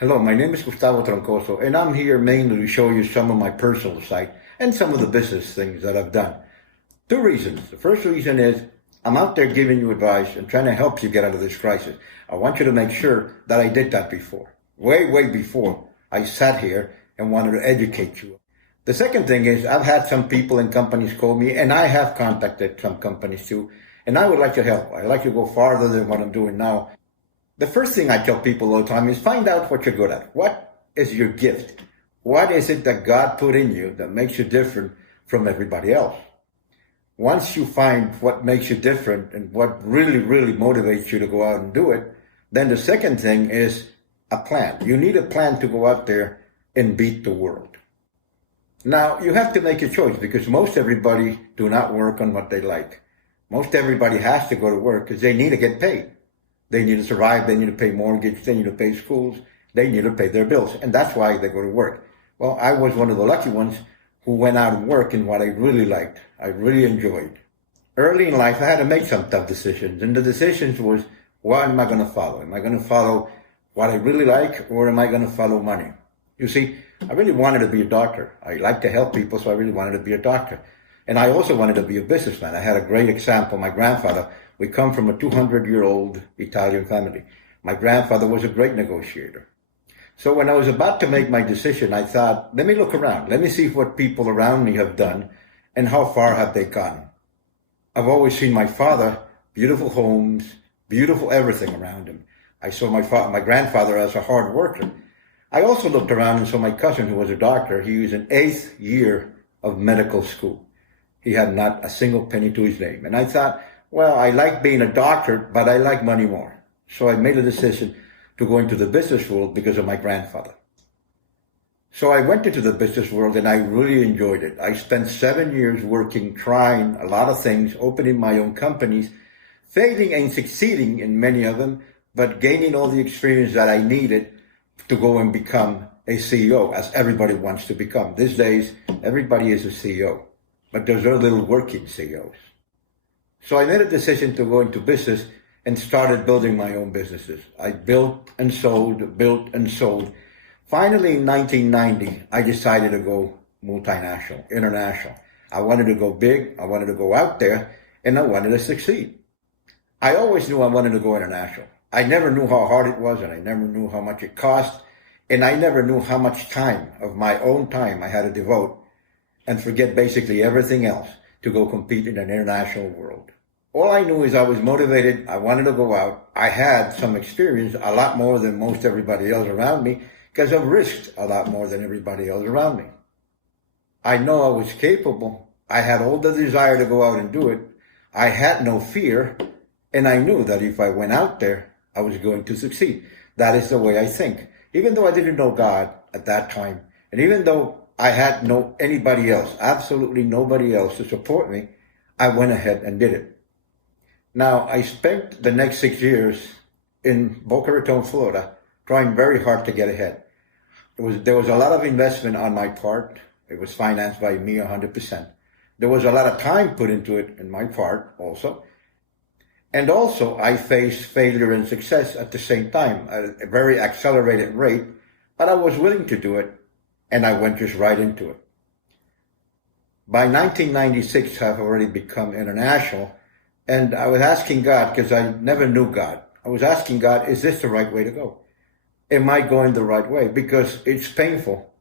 Hello, my name is Gustavo Troncoso, and I'm here mainly to show you some of my personal side and some of the business things that I've done. Two reasons. The first reason is I'm out there giving you advice and trying to help you get out of this crisis. I want you to make sure that I did that before, way before I sat here and wanted to educate you. The second thing is I've had some people and companies call me, and I have contacted some companies too, and I would like to help. I'd like to go farther than what I'm doing now. The first thing I tell people all the time is find out what you're good at. What is your gift? What is it that God put in you that makes you different from everybody else? Once you find what makes you different and what really motivates you to go out and do it, then the second thing is a plan. You need a plan to go out there and beat the world. Now, you have to make a choice because most everybody do not work on what they like. Most everybody has to go to work because they need to get paid. They need to survive, they need to pay mortgage, they need to pay schools, they need to pay their bills, and that's why they go to work. Well, I was one of the lucky ones who went out and worked in what I really liked, I really enjoyed. Early in life, I had to make some tough decisions, and the decisions was, what am I going to follow? Am I going to follow what I really like, or am I going to follow money? You see, I really wanted to be a doctor. I like to help people, so I really wanted to be a doctor. And I also wanted to be a businessman. I had a great example. My grandfather, we come from a 200-year-old Italian family. My grandfather was a great negotiator. So when I was about to make my decision, I thought, let me look around. Let me see what people around me have done and how far have they gone. I've always seen my father, beautiful homes, beautiful everything around him. I saw my grandfather as a hard worker. I also looked around and saw my cousin who was a doctor. He was in 8th year of medical school. He had not a single penny to his name. And I thought, well, I like being a doctor, but I like money more. So I made a decision to go into the business world because of my grandfather. So I went into the business world and I really enjoyed it. I spent 7 years working, trying a lot of things, opening my own companies, failing and succeeding in many of them, but gaining all the experience that I needed to go and become a CEO, as everybody wants to become. These days, everybody is a CEO, but there's very little working CEOs. So I made a decision to go into business and started building my own businesses. I built and sold. Finally, in 1990, I decided to go multinational, international. I wanted to go big, I wanted to go out there, and I wanted to succeed. I always knew I wanted to go international. I never knew how hard it was, and I never knew how much it cost, and I never knew how much time, of my own time, I had to devote and forget basically everything else to go compete in an international world. All I knew is I was motivated, I wanted to go out, I had some experience, a lot more than most everybody else around me, because I've risked a lot more than everybody else around me. I know I was capable, I had all the desire to go out and do it, I had no fear, and I knew that if I went out there, I was going to succeed. That is the way I think. Even though I didn't know God at that time, and even though I had no anybody else, absolutely nobody else to support me, I went ahead and did it. Now, I spent the next 6 years in Boca Raton, Florida, trying very hard to get ahead. There was a lot of investment on my part. It was financed by me 100%. There was a lot of time put into it in my part also. And also, I faced failure and success at the same time at a very accelerated rate, but I was willing to do it. And I went just right into it. By 1996, I've already become international. And I was asking God, because I never knew God. I was asking God, is this the right way to go? Am I going the right way? Because it's painful.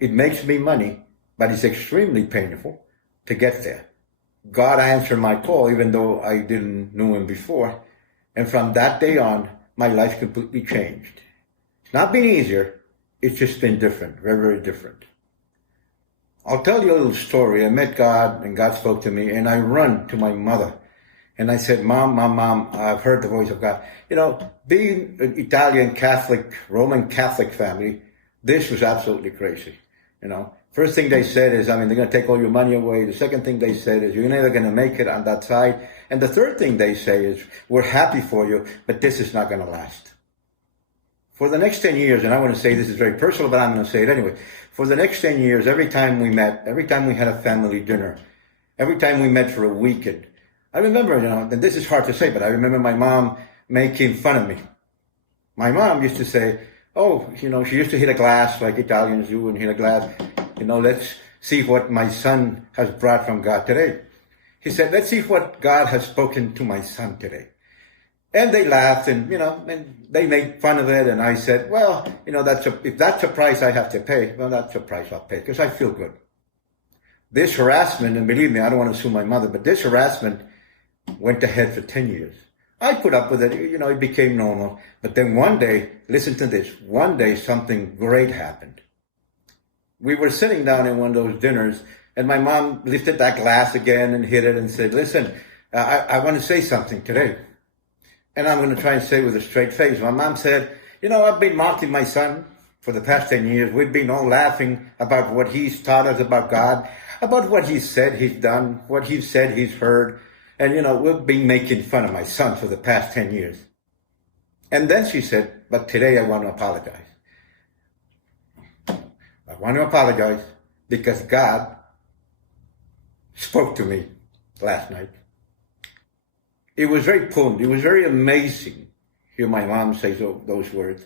It makes me money, but it's extremely painful to get there. God answered my call, even though I didn't know him before. And from that day on, my life completely changed. It's not been easier. It's just been different, very different. I'll tell you a little story. I met God, and God spoke to me, and I run to my mother. And I said, Mom, I've heard the voice of God. You know, being an Italian Catholic, Roman Catholic family, this was absolutely crazy. You know, first thing they said is, they're going to take all your money away. The second thing they said is, you're never going to make it on that side. And the third thing they say is, we're happy for you, but this is not going to last. For the next 10 years, and I want to say this is very personal, but I'm going to say it anyway. For the next 10 years, every time we met, every time we had a family dinner, every time we met for a weekend, I remember, and this is hard to say, but I remember my mom making fun of me. My mom used to say, oh, she used to hit a glass like Italians do and hit a glass. Let's see what my son has brought from God today. He said, let's see what God has spoken to my son today. And they laughed and they made fun of it. And I said, well, if that's a price I have to pay, well, that's a price I'll pay because I feel good. This harassment, and believe me, I don't want to sue my mother, but this harassment went ahead for 10 years. I put up with it, it became normal. But then one day, listen to this, one day something great happened. We were sitting down in one of those dinners, and my mom lifted that glass again and hit it and said, listen, I want to say something today. And I'm going to try and say it with a straight face. My mom said, I've been mocking my son for the past 10 years. We've been all laughing about what he's taught us about God, about what he said he's done, what he said he's heard. And, we've been making fun of my son for the past 10 years. And then she said, but today I want to apologize. I want to apologize because God spoke to me last night. It was very potent. It was very amazing. Hear my mom say those words.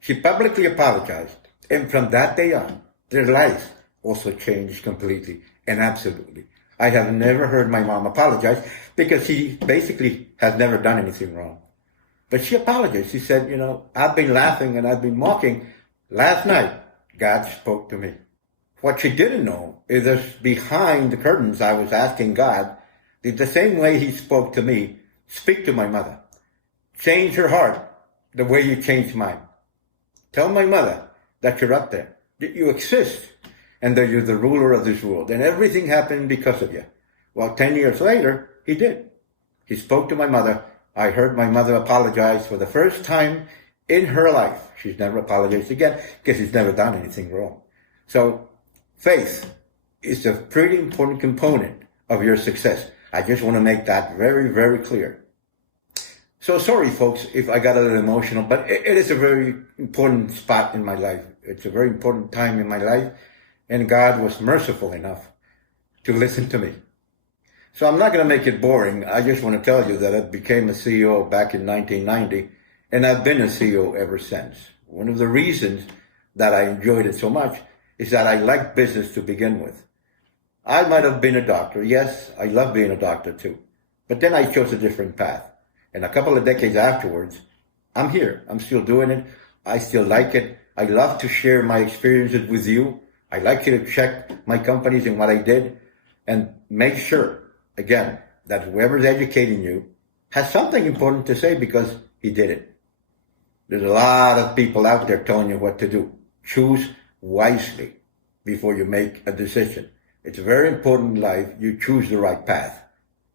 She publicly apologized. And from that day on, their lives also changed completely and absolutely. I have never heard my mom apologize because she basically has never done anything wrong. But she apologized. She said, I've been laughing and I've been mocking. Last night, God spoke to me. What she didn't know is that behind the curtains, I was asking God, did the same way he spoke to me, speak to my mother. Change her heart the way you changed mine. Tell my mother that you're up there, that you exist, and that you're the ruler of this world. And everything happened because of you. Well, 10 years later, he did. He spoke to my mother. I heard my mother apologize for the first time in her life. She's never apologized again because she's never done anything wrong. So faith is a pretty important component of your success. I just want to make that very, very clear. So sorry, folks, if I got a little emotional, but it is a very important spot in my life. It's a very important time in my life. And God was merciful enough to listen to me. So I'm not going to make it boring. I just want to tell you that I became a CEO back in 1990, and I've been a CEO ever since. One of the reasons that I enjoyed it so much is that I liked business to begin with. I might have been a doctor. Yes, I love being a doctor too. But then I chose a different path. And a couple of decades afterwards, I'm here. I'm still doing it. I still like it. I love to share my experiences with you. I like you to check my companies and what I did and make sure, again, that whoever's educating you has something important to say because he did it. There's a lot of people out there telling you what to do. Choose wisely before you make a decision. It's very important in life you choose the right path.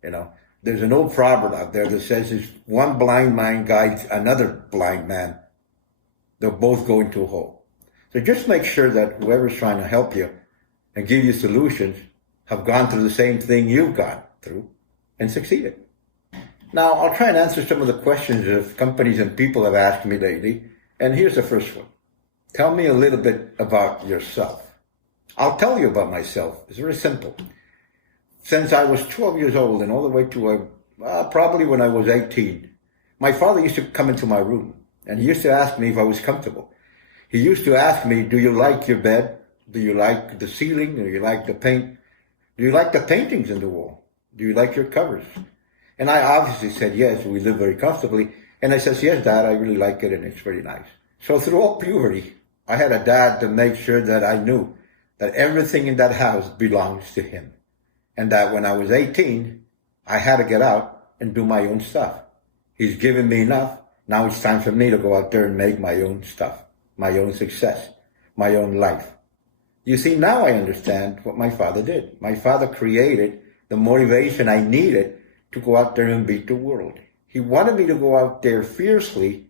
There's an old proverb out there that says if one blind man guides another blind man, they'll both go into a hole. So just make sure that whoever's trying to help you and give you solutions have gone through the same thing you've gone through and succeeded. Now, I'll try and answer some of the questions that companies and people have asked me lately. And here's the first one. Tell me a little bit about yourself. I'll tell you about myself. It's very simple. Since I was 12 years old and all the way to probably when I was 18, my father used to come into my room and he used to ask me if I was comfortable. He used to ask me, do you like your bed? Do you like the ceiling? Do you like the paint? Do you like the paintings in the wall? Do you like your covers? And I obviously said, yes, we live very comfortably. And I said, yes, Dad, I really like it and it's very nice. So throughout puberty, I had a dad to make sure that I knew that everything in that house belongs to him. And that when I was 18, I had to get out and do my own stuff. He's given me enough. Now it's time for me to go out there and make my own stuff, my own success, my own life. You see, now I understand what my father did. My father created the motivation I needed to go out there and beat the world. He wanted me to go out there fiercely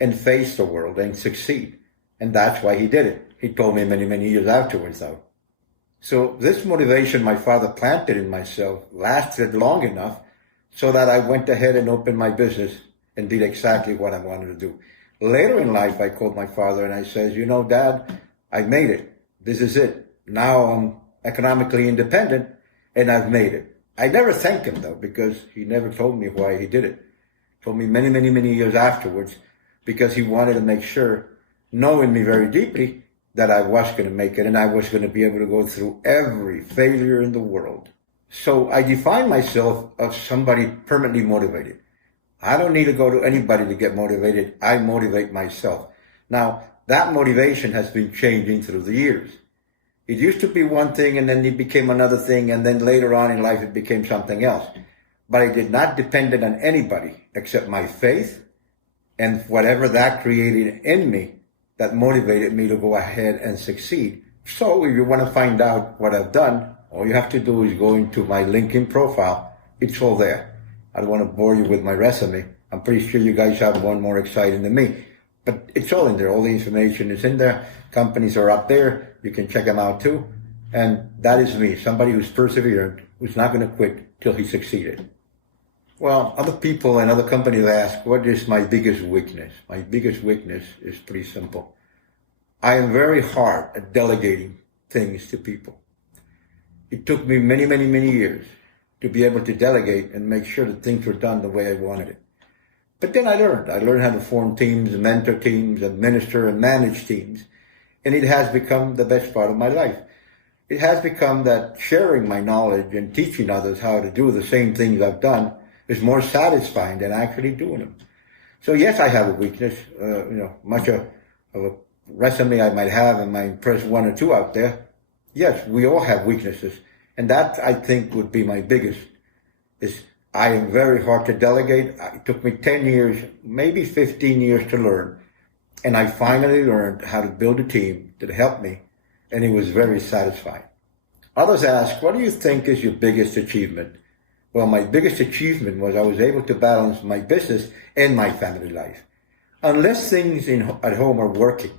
and face the world and succeed. And that's why he did it. He told me many, many years afterwards, though. So this motivation my father planted in myself lasted long enough so that I went ahead and opened my business and did exactly what I wanted to do. Later in life, I called my father and I said, Dad, I made it. This is it. Now I'm economically independent and I've made it. I never thanked him, though, because he never told me why he did it. He told me many, many, many years afterwards because he wanted to make sure knowing me very deeply that I was going to make it and I was going to be able to go through every failure in the world. So I define myself as somebody permanently motivated. I don't need to go to anybody to get motivated. I motivate myself. Now, that motivation has been changing through the years. It used to be one thing and then it became another thing, and then later on in life it became something else. But I did not depend on anybody except my faith and whatever that created in me that motivated me to go ahead and succeed. So if you want to find out what I've done, all you have to do is go into my LinkedIn profile. It's all there. I don't want to bore you with my resume. I'm pretty sure you guys have one more exciting than me. But it's all in there. All the information is in there. Companies are up there. You can check them out too. And that is me, somebody who's persevered, who's not going to quit till he succeeded. Well, other people and other companies ask, what is my biggest weakness? My biggest weakness is pretty simple. I am very hard at delegating things to people. It took me many, many, many years to be able to delegate and make sure that things were done the way I wanted it. But then I learned how to form teams, mentor teams, administer and manage teams. And it has become the best part of my life. It has become that sharing my knowledge and teaching others how to do the same things I've done is more satisfying than actually doing them. So yes, I have a weakness. Much of a resume I might have and might impress one or two out there. Yes, we all have weaknesses. And that, I think, would be my biggest, is I am very hard to delegate. It took me 10 years, maybe 15 years to learn. And I finally learned how to build a team that helped me. And it was very satisfying. Others ask, what do you think is your biggest achievement? Well, my biggest achievement was I was able to balance my business and my family life. Unless things at home are working,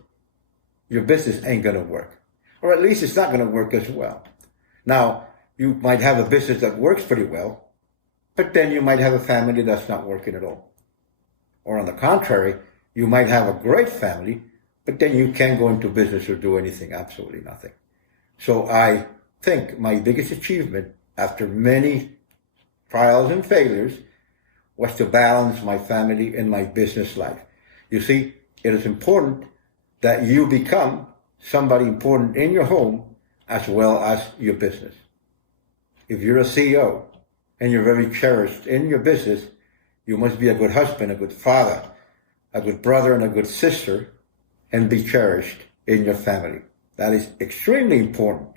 your business ain't going to work. Or at least it's not going to work as well. Now, you might have a business that works pretty well, but then you might have a family that's not working at all. Or on the contrary, you might have a great family, but then you can't go into business or do anything, absolutely nothing. So I think my biggest achievement after many trials and failures was to balance my family and my business life. You see, it is important that you become somebody important in your home as well as your business. If you're a CEO and you're very cherished in your business, you must be a good husband, a good father, a good brother, and a good sister, and be cherished in your family. That is extremely important.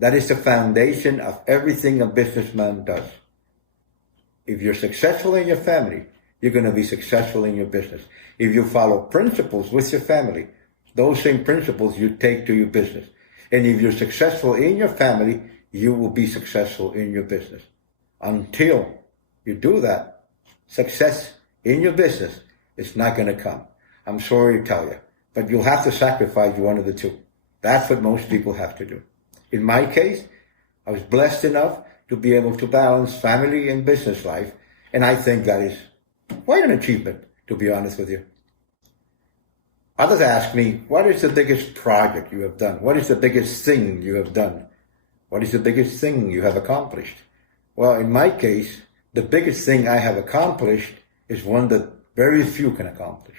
That is the foundation of everything a businessman does. If you're successful in your family, you're going to be successful in your business. If you follow principles with your family, those same principles you take to your business. And if you're successful in your family, you will be successful in your business. Until you do that, success in your business is not going to come. I'm sorry to tell you, but you'll have to sacrifice one of the two. That's what most people have to do. In my case, I was blessed enough to be able to balance family and business life, and I think that is quite an achievement, to be honest with you. Others ask me, what is the biggest project you have done? What is the biggest thing you have done? What is the biggest thing you have accomplished? Well, in my case, the biggest thing I have accomplished is one that very few can accomplish.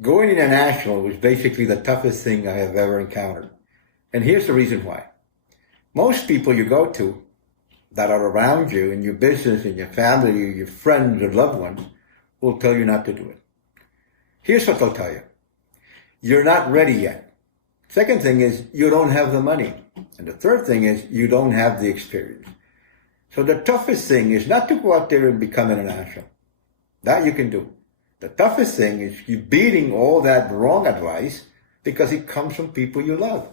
Going international was basically the toughest thing I have ever encountered. And here's the reason why. Most people you go to that are around you in your business, in your family, your friends or loved ones will tell you not to do it. Here's what they'll tell you. You're not ready yet. Second thing is you don't have the money. And the third thing is you don't have the experience. So the toughest thing is not to go out there and become international. That you can do. The toughest thing is you beating all that wrong advice because it comes from people you love.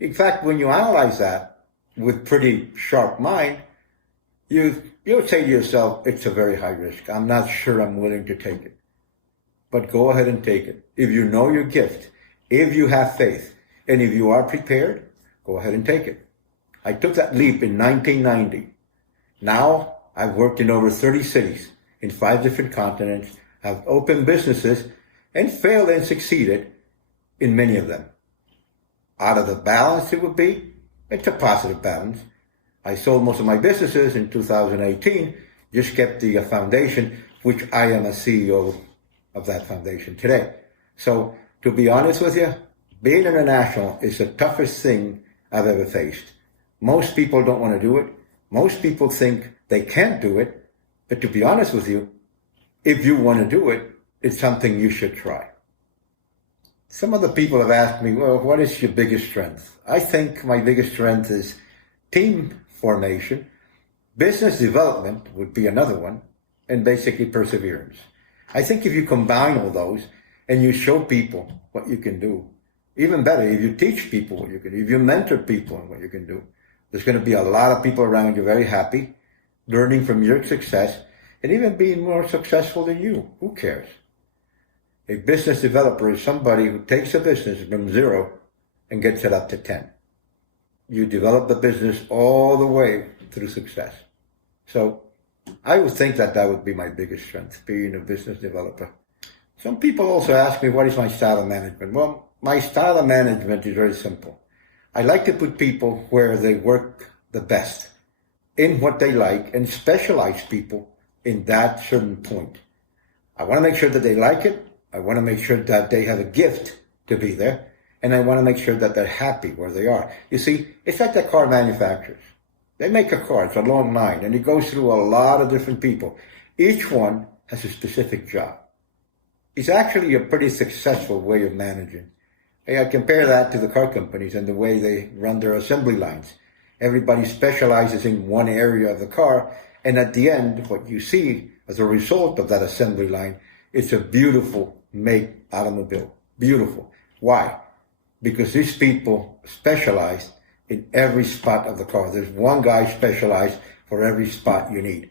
In fact, when you analyze that with pretty sharp mind, you'll say to yourself, it's a very high risk. I'm not sure I'm willing to take it. But go ahead and take it. If you know your gift, if you have faith, and if you are prepared, go ahead and take it. I took that leap in 1990. Now I've worked in over 30 cities in 5 different continents. I've opened businesses and failed and succeeded in many of them. Out of the balance it would be, it's a positive balance. I sold most of my businesses in 2018, just kept the foundation, which I am a CEO of that foundation today. So to be honest with you, Being international is the toughest thing I've ever faced. Most people don't want to do it. Most people think they can't do it. But to be honest with you, if you want to do it, it's something you should try. Some of the people have asked me, well, what is your biggest strength? I think my biggest strength is team formation. Business development would be another one, and basically perseverance. I think if you combine all those and you show people what you can do, even better, if you teach people what you can do, if you mentor people on what you can do, there's going to be a lot of people around you very happy, learning from your success, and even being more successful than you. Who cares? A business developer is somebody who takes a business from 0 and gets it up to 10. You develop the business all the way through success. So I would think that would be my biggest strength, being a business developer. Some people also ask me, what is my style of management? Well, my style of management is very simple. I like to put people where they work the best, in what they like, and specialize people in that certain point. I want to make sure that they like it. I want to make sure that they have a gift to be there. And I want to make sure that they're happy where they are. You see, it's like the car manufacturers. They make a car, it's a long line, and it goes through a lot of different people. Each one has a specific job. It's actually a pretty successful way of managing. I compare that to the car companies and the way they run their assembly lines. Everybody specializes in one area of the car, and at the end, what you see as a result of that assembly line, it's a beautiful made automobile. Beautiful. Why? Because these people specialize in every spot of the car. There's one guy specialized for every spot you need.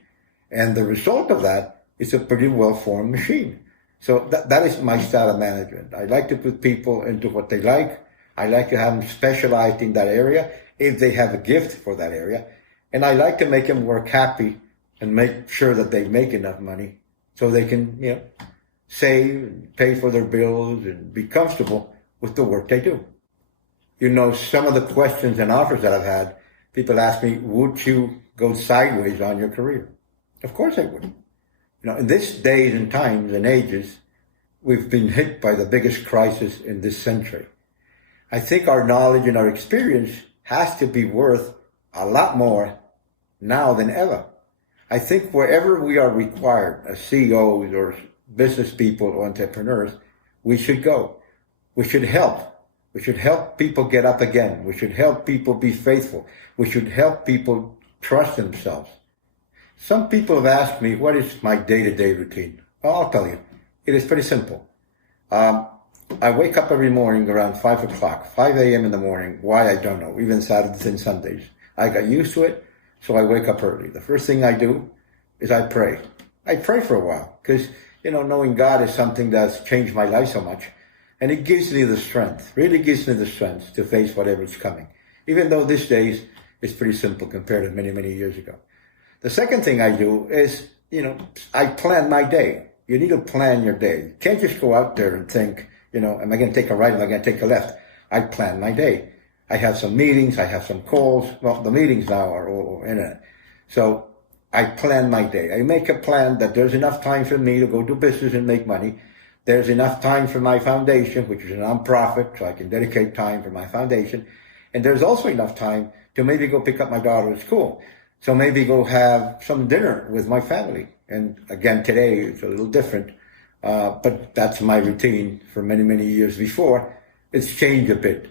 And the result of that is a pretty well-formed machine. So that is my style of management. I like to put people into what they like. I like to have them specialized in that area if they have a gift for that area. And I like to make them work happy and make sure that they make enough money so they can, save and pay for their bills and be comfortable with the work they do. Some of the questions and offers that I've had, people ask me, would you go sideways on your career? Of course I would. In this days and times and ages, we've been hit by the biggest crisis in this century. I think our knowledge and our experience has to be worth a lot more now than ever. I think wherever we are required as CEOs or business people or entrepreneurs, we should go. We should help. We should help people get up again. We should help people be faithful. We should help people trust themselves. Some people have asked me, what is my day-to-day routine? Well, I'll tell you. It is pretty simple. I wake up every morning around 5 o'clock, 5 a.m. in the morning. Why, I don't know, even Saturdays and Sundays. I got used to it, so I wake up early. The first thing I do is I pray. I pray for a while because, knowing God is something that's changed my life so much. And it gives me the strength, really gives me the strength to face whatever is coming. Even though these days is pretty simple compared to many, many years ago. The second thing I do is, I plan my day. You need to plan your day. You can't just go out there and think, am I going to take a right? Am I going to take a left? I plan my day. I have some meetings. I have some calls. Well, the meetings now are all internet. So I plan my day. I make a plan that there's enough time for me to go do business and make money. There's enough time for my foundation, which is a nonprofit, so I can dedicate time for my foundation. And there's also enough time to maybe go pick up my daughter at school. So maybe go have some dinner with my family. And again, today it's a little different, but that's my routine for many, many years before. It's changed a bit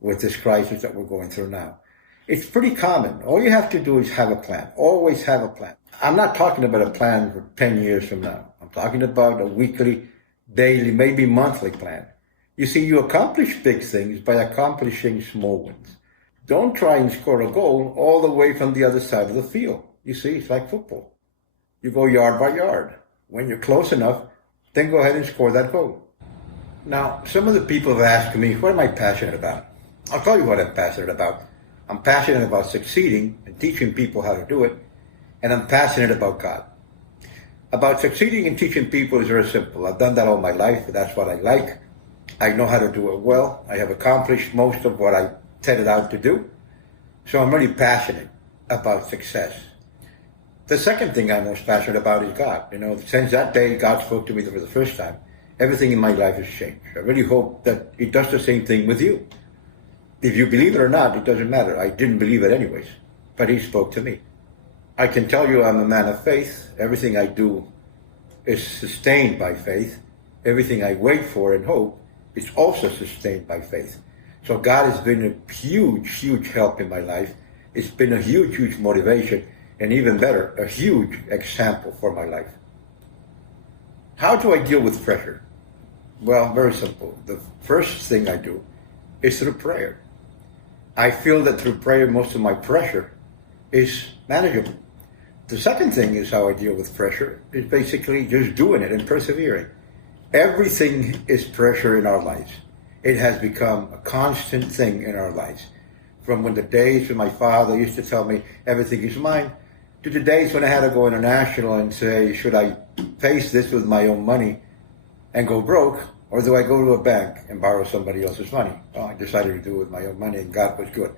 with this crisis that we're going through now. It's pretty common. All you have to do is have a plan. Always have a plan. I'm not talking about a plan for 10 years from now. I'm talking about a weekly, daily, maybe monthly plan. You see, you accomplish big things by accomplishing small ones. Don't try and score a goal all the way from the other side of the field. You see, it's like football. You go yard by yard. When you're close enough, then go ahead and score that goal. Now, some of the people have asked me, what am I passionate about? I'll tell you what I'm passionate about. I'm passionate about succeeding and teaching people how to do it, and I'm passionate about God. About succeeding and teaching people is very simple. I've done that all my life. That's what I like. I know how to do it well. I have accomplished most of what I set it out to do. So I'm really passionate about success. The second thing I'm most passionate about is God. Since that day God spoke to me for the first time, everything in my life has changed. I really hope that it does the same thing with you. If you believe it or not, it doesn't matter. I didn't believe it anyways, but he spoke to me. I can tell you I'm a man of faith. Everything I do is sustained by faith. Everything I wait for and hope is also sustained by faith. So God has been a huge, huge help in my life. It's been a huge, huge motivation, and even better, a huge example for my life. How do I deal with pressure? Well, very simple. The first thing I do is through prayer. I feel that through prayer, most of my pressure is manageable. The second thing is how I deal with pressure is basically just doing it and persevering. Everything is pressure in our lives. It has become a constant thing in our lives. From when the days when my father used to tell me everything is mine, to the days when I had to go international and say, should I face this with my own money and go broke, or do I go to a bank and borrow somebody else's money? Well, I decided to do it with my own money, and God was good.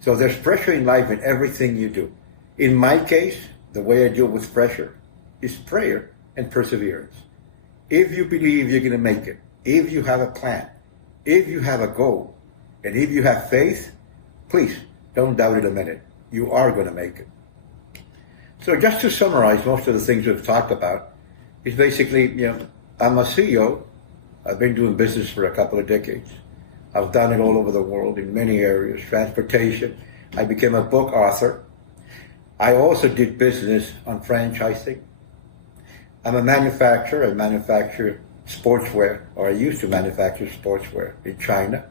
So there's pressure in life in everything you do. In my case, the way I deal with pressure is prayer and perseverance. If you believe you're going to make it, if you have a plan, if you have a goal, and if you have faith, please don't doubt it a minute. You are going to make it. So just to summarize most of the things we've talked about, is basically, I'm a CEO. I've been doing business for a couple of decades. I've done it all over the world in many areas, transportation. I became a book author. I also did business on franchising. I'm a manufacturer. I manufacture sportswear, or I used to manufacture sportswear in China.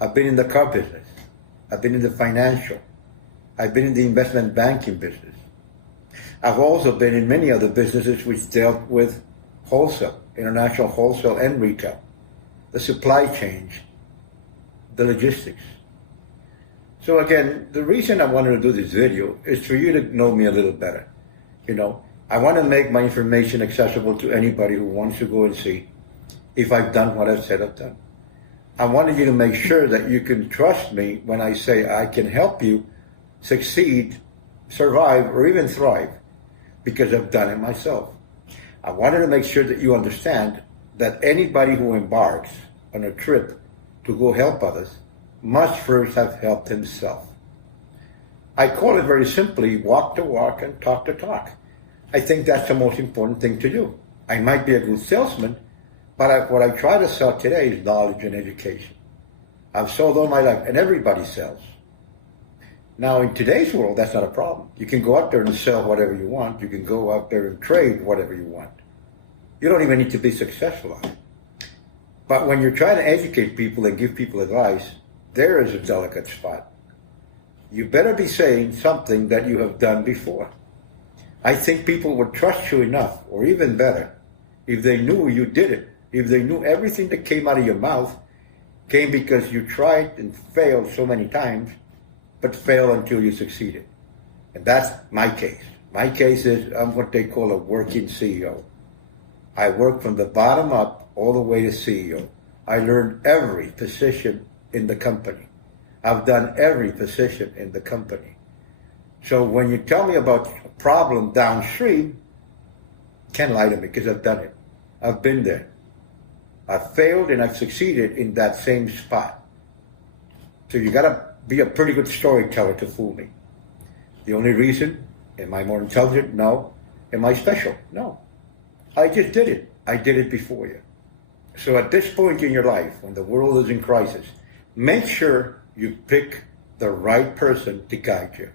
I've been in the car business. I've been in the financial. I've been in the investment banking business. I've also been in many other businesses which dealt with wholesale, international wholesale and retail, the supply chain, the logistics. So again, the reason I wanted to do this video is for you to know me a little better. I want to make my information accessible to anybody who wants to go and see if I've done what I've said I've done. I wanted you to make sure that you can trust me when I say I can help you succeed, survive, or even thrive, because I've done it myself. I wanted to make sure that you understand that anybody who embarks on a trip to go help others must first have helped himself. I call it very simply, walk to walk and talk to talk. I think that's the most important thing to do. I might be a good salesman, but what I try to sell today is knowledge and education. I've sold all my life, and everybody sells. Now, in today's world, that's not a problem. You can go out there and sell whatever you want. You can go out there and trade whatever you want. You don't even need to be successful on it. But when you're trying to educate people and give people advice, there is a delicate spot. You better be saying something that you have done before. I think people would trust you enough, or even better, if they knew you did it, if they knew everything that came out of your mouth came because you tried and failed so many times, but failed until you succeeded. And that's my case. My case is I'm what they call a working CEO. I work from the bottom up all the way to CEO. I learned every position in the company. I've done every position in the company. So when you tell me about a problem downstream, can't lie to me because I've done it. I've been there. I've failed and I've succeeded in that same spot. So you gotta be a pretty good storyteller to fool me. The only reason, am I more intelligent? No. Am I special? No. I just did it. I did it before you. So at this point in your life, when the world is in crisis, make sure you pick the right person to guide you.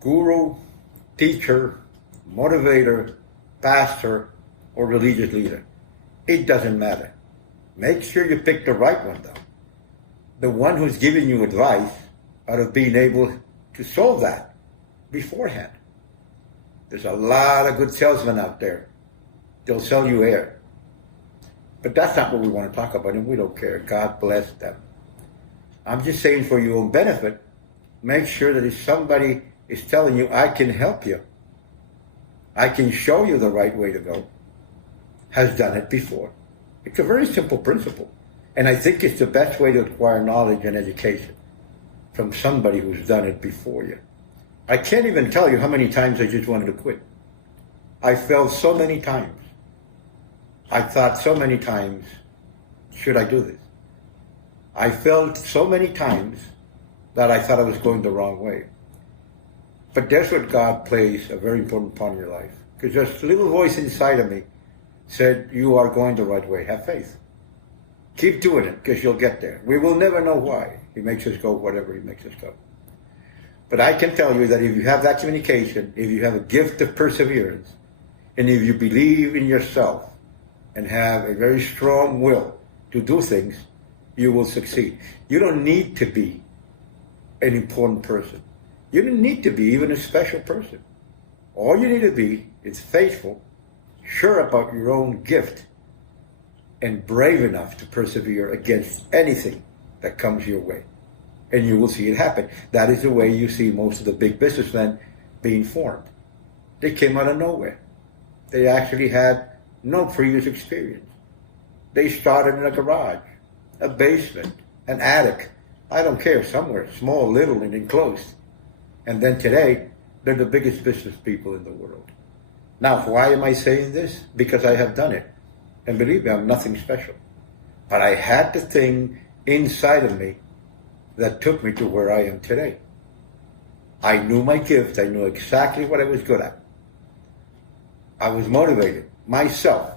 Guru, teacher, motivator, pastor, or religious leader. It doesn't matter. Make sure you pick the right one, though. The one who's giving you advice out of being able to solve that beforehand. There's a lot of good salesmen out there. They'll sell you air. But that's not what we want to talk about, and we don't care. God bless them. I'm just saying for your own benefit, make sure that if somebody is telling you, I can help you, I can show you the right way to go, has done it before. It's a very simple principle. And I think it's the best way to acquire knowledge and education from somebody who's done it before you. I can't even tell you how many times I just wanted to quit. I failed so many times. I thought so many times, should I do this? I felt so many times that I thought I was going the wrong way. But that's what God plays a very important part in your life. Because just a little voice inside of me said, you are going the right way. Have faith. Keep doing it, because you'll get there. We will never know why He makes us go whatever He makes us go. But I can tell you that if you have that communication, if you have a gift of perseverance, and if you believe in yourself and have a very strong will to do things, you will succeed. You don't need to be an important person. You don't need to be even a special person. All you need to be is faithful, sure about your own gift, and brave enough to persevere against anything that comes your way. And you will see it happen. That is the way you see most of the big businessmen being formed. They came out of nowhere. They actually had no previous experience. They started in a garage, a basement, an attic, I don't care, somewhere, small, little, and enclosed. And then today, they're the biggest business people in the world. Now, why am I saying this? Because I have done it. And believe me, I'm nothing special. But I had the thing inside of me that took me to where I am today. I knew my gift. I knew exactly what I was good at. I was motivated myself.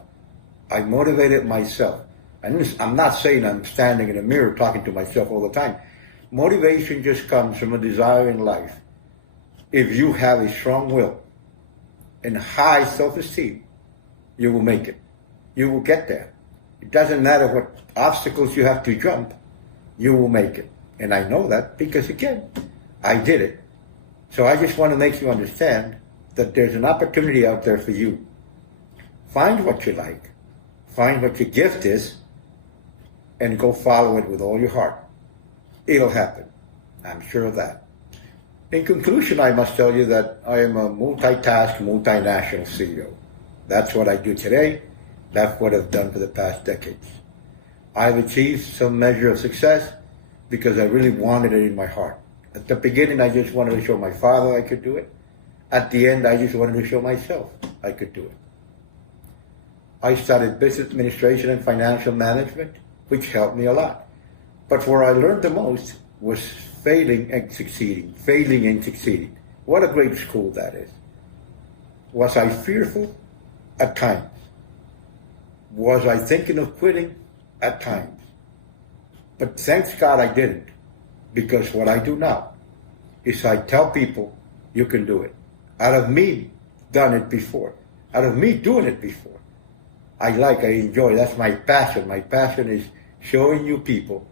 I motivated myself. I'm not saying I'm standing in a mirror talking to myself all the time. Motivation just comes from a desire in life. If you have a strong will and high self-esteem, you will make it. You will get there. It doesn't matter what obstacles you have to jump, you will make it. And I know that because, again, I did it. So I just want to make you understand that there's an opportunity out there for you. Find what you like. Find what your gift is and go follow it with all your heart. It'll happen. I'm sure of that. In conclusion, I must tell you that I am a multitask, multinational CEO. That's what I do today. That's what I've done for the past decades. I've achieved some measure of success because I really wanted it in my heart. At the beginning, I just wanted to show my father I could do it. At the end, I just wanted to show myself I could do it. I studied business administration and financial management, which helped me a lot. But where I learned the most was failing and succeeding. What a great school that is. Was I fearful? At times. Was I thinking of quitting? At times. But thanks God I didn't. Because what I do now is I tell people, you can do it. Out of me done it before. Out of me doing it before. I enjoy, that's my passion. My passion is showing you people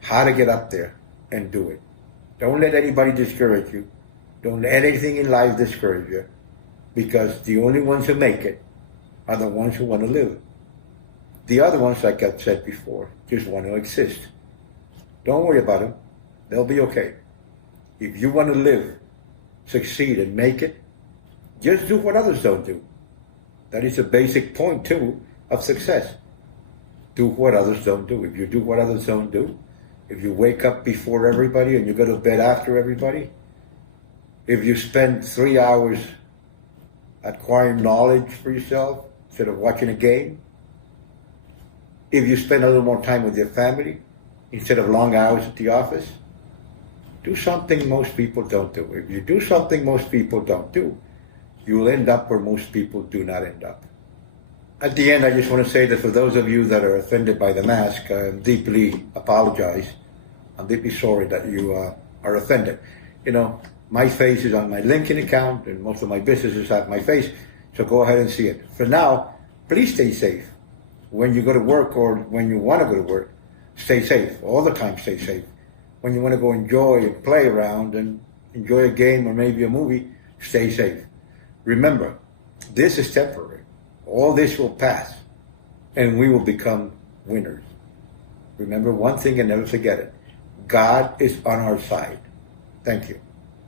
how to get up there and do it. Don't let anybody discourage you. Don't let anything in life discourage you. Because the only ones who make it are the ones who want to live. The other ones, like I've said before, just want to exist. Don't worry about them. They'll be okay. If you want to live, succeed, and make it, just do what others don't do. That is a basic point, too, of success. Do what others don't do. If you do what others don't do, if you wake up before everybody and you go to bed after everybody, if you spend 3 hours acquiring knowledge for yourself instead of watching a game, if you spend a little more time with your family instead of long hours at the office, do something most people don't do. If you do something most people don't do, you'll end up where most people do not end up. At the end, I just want to say that for those of you that are offended by the mask, I deeply apologize. I'm deeply sorry that you are offended. You know, my face is on my LinkedIn account, and most of my businesses have my face, so go ahead and see it. For now, please stay safe. When you go to work or when you want to go to work, stay safe. All the time, stay safe. When you want to go enjoy and play around and enjoy a game or maybe a movie, stay safe. Remember, this is temporary. All this will pass, and we will become winners. Remember one thing and never forget it. God is on our side. Thank you.